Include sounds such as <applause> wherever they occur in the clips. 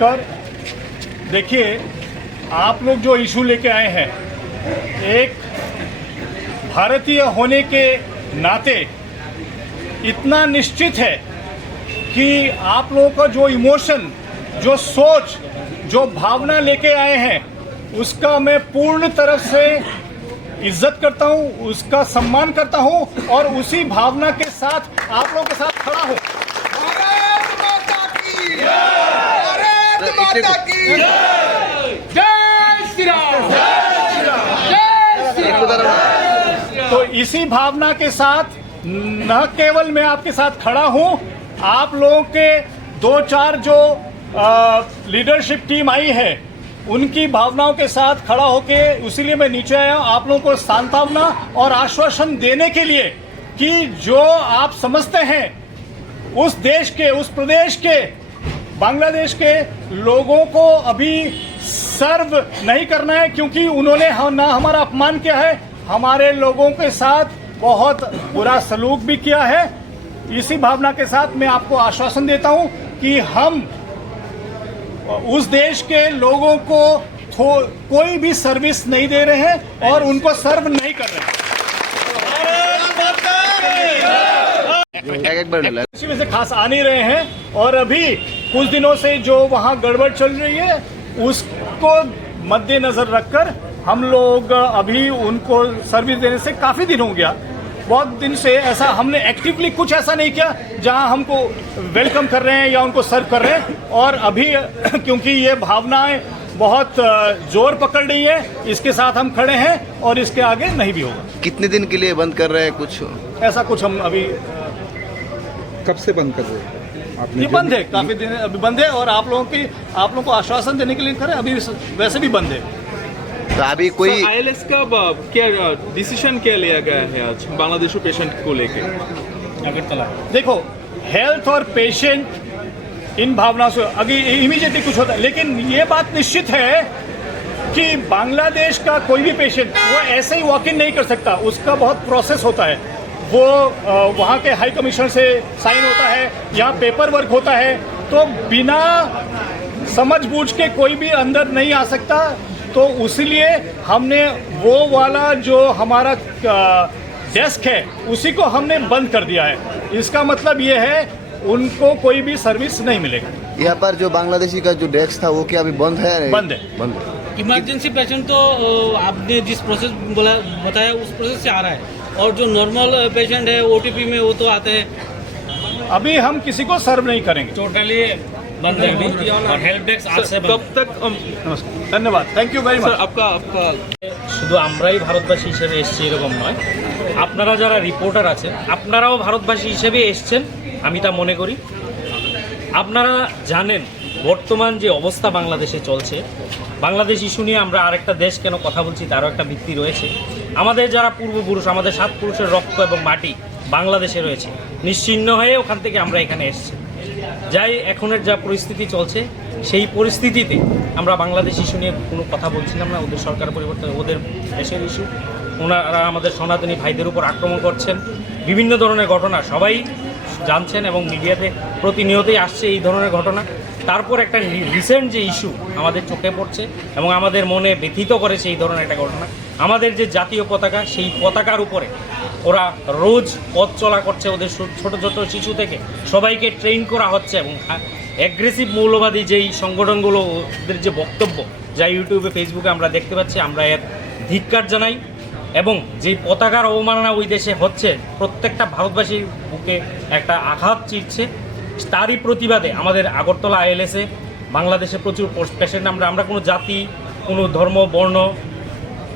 नमस्कार। देखिए, आप लोग जो इशू लेके आए हैं, एक भारतीय होने के नाते इतना निश्चित है कि आप लोगों का जो इमोशन, जो सोच, जो भावना लेके आए हैं, उसका मैं पूर्ण तरफ़ से इज़्ज़त करता हूँ, उसका सम्मान करता हूँ और उसी भावना के साथ आप लोगों के साथ खड़ा हूँ। माता की जय श्री राम तो इसी भावना के साथ न केवल मैं आपके साथ खड़ा हूँ आप लोगों के दो चार जो लीडरशिप टीम आई है उनकी भावनाओं के साथ खड़ा होके इसीलिए मैं नीचे आया हूँ आप लोगों को सांत्वना और आश्वासन देने के लिए कि जो आप समझते हैं उस देश के उस प्रदेश के बांग्लादेश के लोगों को अभी सर्व नहीं करना है क्योंकि उन्होंने ना हमारा अपमान किया है हमारे लोगों के साथ बहुत बुरा सलूक भी किया है। इसी भावना के साथ मैं आपको आश्वासन देता हूँ कि हम उस देश के लोगों को कोई भी सर्विस नहीं दे रहे हैं और उनको सर्व नहीं कर रहे हैं। एक एक बार खास आ नहीं रहे हैं और अभी कुछ दिनों से जो वहाँ गड़बड़ चल रही है उसको मद्देनजर रखकर हम लोग अभी उनको सर्विस देने से काफ़ी दिन हो गया। बहुत दिन से ऐसा हमने एक्टिवली कुछ ऐसा नहीं किया जहाँ हमको वेलकम कर रहे हैं या उनको सर्व कर रहे हैं। और अभी <clears throat> क्योंकि ये भावनाएँ बहुत ज़ोर पकड़ रही है इसके साथ हम खड़े हैं और इसके आगे नहीं भी होगा। कितने दिन के लिए बंद कर रहे हैं कुछ? ऐसा कुछ हम अभी कब से बंद कर रहे हैं? ये बंद है काफ़ी दिन अभी बंद है और आप लोगों की आप लोगों को आश्वासन देने के लिए करें अभी वैसे भी बंद है। तो अभी कोई आईएलएस का क्या डिसीज़न क्या लिया गया है आज बांग्लादेशी पेशेंट को लेके? देखो हेल्थ और पेशेंट इन भावनाओं से अभी इमीडिएटली कुछ होता है लेकिन ये बात निश्चित है कि बांग्लादेश का कोई भी पेशेंट वो ऐसे ही वॉक इन नहीं कर सकता उसका बहुत प्रोसेस होता है। वो वहाँ के हाई कमिश्नर से साइन होता है यहाँ पेपर वर्क होता है तो बिना समझ बूझ के कोई भी अंदर नहीं आ सकता तो उसीलिए हमने वो वाला जो हमारा डेस्क है उसी को हमने बंद कर दिया है। इसका मतलब ये है उनको कोई भी सर्विस नहीं मिलेगा। यहाँ पर जो बांग्लादेशी का जो डेस्क था वो क्या अभी बंद है बंद है। बंद है। इमरजेंसी पेशेंट तो आपने जिस प्रोसेस बोला बताया उस प्रोसेस से आ रहा है। और जो नॉर्मल पेशेंट है ओटीपी में वो तो आते हैं अभी हम किसी को सर्व नहीं करेंगे टोटली बंद है अभी और हेल्प डेस्क आज से सर, कब तक अम, नमस्कार धन्यवाद thank you very sir much आपका आपका শুধু আমরাই ভারতবাসী হিসেবে এসছি এরকম নয় আপনারা যারা রিপোর্টার আছেন আপনারাও ভারতবাসী হিসেবে এসছেন আমি তা মনে করি আপনারা জানেন বর্তমান যে অবস্থা বাংলাদেশে চলছে বাংলাদেশ ইস্যু নিয়ে আমরা আরেকটা দেশ কেন কথা বলছি তারও একটা ভিত্তি রয়েছে আমাদের যারা পূর্বপুরুষ, আমাদের সাত পুরুষের রক্ত এবং মাটি বাংলাদেশে রয়েছে নিশ্চিন্ন হয়ে ওখান থেকে আমরা এখানে এসেছি। যাই, এখনের যা পরিস্থিতি চলছে, সেই পরিস্থিতিতে আমরা বাংলাদেশ ইস্যু নিয়ে কোনো কথা বলছিলাম না, ওদের সরকার পরিবর্তন, ওদের দেশের ইস্যু। ওনারা আমাদের সনাতনী ভাইদের উপর আক্রমণ করছেন। বিভিন্ন ধরনের ঘটনা, সবাই জানছেন এবং মিডিয়াতে প্রতিনিয়তই আসছে এই ধরনের ঘটনা। তারপর একটা রিসেন্ট যে ইস্যু আমাদের চোখে পড়ছে এবং আমাদের মনে ব্যথিত করে সেই ধরনের একটা ঘটনা। আমাদের যে জাতীয় পতাকা, সেই পতাকার উপরে ওরা রোজ পথ চলা করছে ওদের ছোট ছোট শিশু থেকে। সবাইকে ট্রেন করা হচ্ছে এবং অ্যাগ্রেসিভ মৌলবাদী যেই সংগঠনগুলো, ওদের যে বক্তব্য, যা ইউটিউবে ফেসবুকে আমরা দেখতে পাচ্ছি, আমরা এর ধিক্কার জানাই। এবং যে পতাকার অবমাননা ওই দেশে হচ্ছে, প্রত্যেকটা ভারতবাসীর বুকে একটা আঘাত চিরছে তারই প্রতিবাদে আমাদের আগরতলা আইএলএসে বাংলাদেশে প্রচুর পেশেন্ট আমরা আমরা কোনো জাতি, কোনো ধর্ম, বর্ণ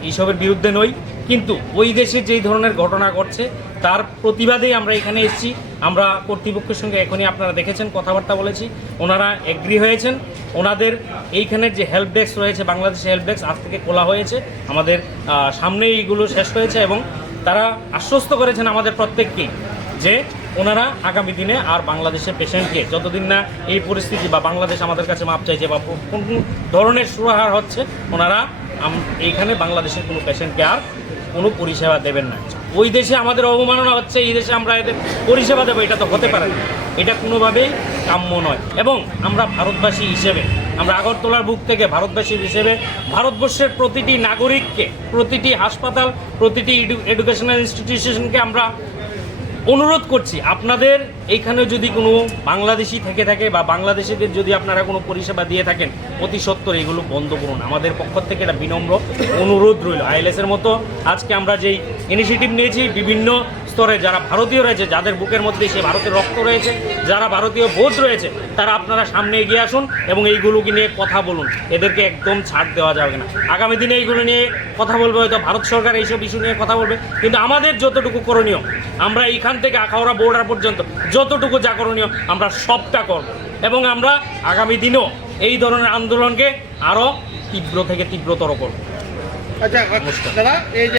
এইসবের বিরুদ্ধে নই। কিন্তু ওই দেশে যেই ধরনের ঘটনা ঘটছে, তার প্রতিবাদেই আমরা এখানে এসেছি। আমরা কর্তৃপক্ষের সঙ্গে এখনই আপনারা দেখেছেন, কথাবার্তা বলেছি। ওনারা এগ্রি হয়েছেন। ওনাদের এইখানের যে হেল্প ডেস্ক রয়েছে, বাংলাদেশে হেল্প ডেস্ক আজ থেকে খোলা হয়েছে। আমাদের সামনে এইগুলো শেষ হয়েছে এবং তারা আশ্বস্ত করেছেন আমাদের প্রত্যেককেই যে ওনারা আগামী দিনে আর বাংলাদেশের পেশেন্টকে যতদিন না এই পরিস্থিতি বা বাংলাদেশ আমাদের কাছে মাপ চাইছে বা কোন ধরনের সুরাহার হচ্ছে, ওনারা এইখানে বাংলাদেশের কোনো পেশেন্টকে আর কোনো পরিষেবা দেবেন না। ওই দেশে আমাদের অবমাননা হচ্ছে, এই দেশে আমরা এদের পরিষেবা দেবো, এটা তো হতে পারে না। এটা কোনোভাবেই কাম্য নয়। এবং আমরা ভারতবাসী হিসেবে, আমরা আগরতলার বুক থেকে ভারতবাসী হিসেবে ভারতবর্ষের প্রতিটি নাগরিককে, প্রতিটি হাসপাতাল, প্রতিটি এডুকেশনাল ইনস্টিটিউশনকে আমরা অনুরোধ করছি, আপনাদের এইখানে যদি কোনো বাংলাদেশি থেকে থাকে বা বাংলাদেশিদের যদি আপনারা কোনো পরিষেবা দিয়ে থাকেন, অতি সত্তর এগুলো বন্ধ করুন। আমাদের পক্ষ থেকে এটা বিনম্র অনুরোধ রইল। আইএলএসের মতো আজকে আমরা যেই ইনিশিয়েটিভ নিয়েছি, বিভিন্ন স্তরে যারা ভারতীয় রয়েছে, যাদের বুকের মধ্যে সে ভারতের রক্ত রয়েছে যারা ভারতীয় বোধ রয়েছে তারা আপনারা সামনে এগিয়ে আসুন এবং এইগুলোকে নিয়ে কথা বলুন। এদেরকে একদম ছাড় দেওয়া যাবে না। আগামী দিনে এইগুলো নিয়ে কথা বলবে হয়তো ভারত সরকার এইসব ইস্যু নিয়ে কথা বলবে কিন্তু আমাদের যতটুকু করণীয় আমরা এইখান থেকে আখাউড়া বর্ডার পর্যন্ত যতটুকু যা করণীয় আমরা সবটা করব। এবং আমরা আগামী দিনেও এই ধরনের আন্দোলনকে আরও তীব্র থেকে তীব্রতর করব। আচ্ছা দাদা এই যে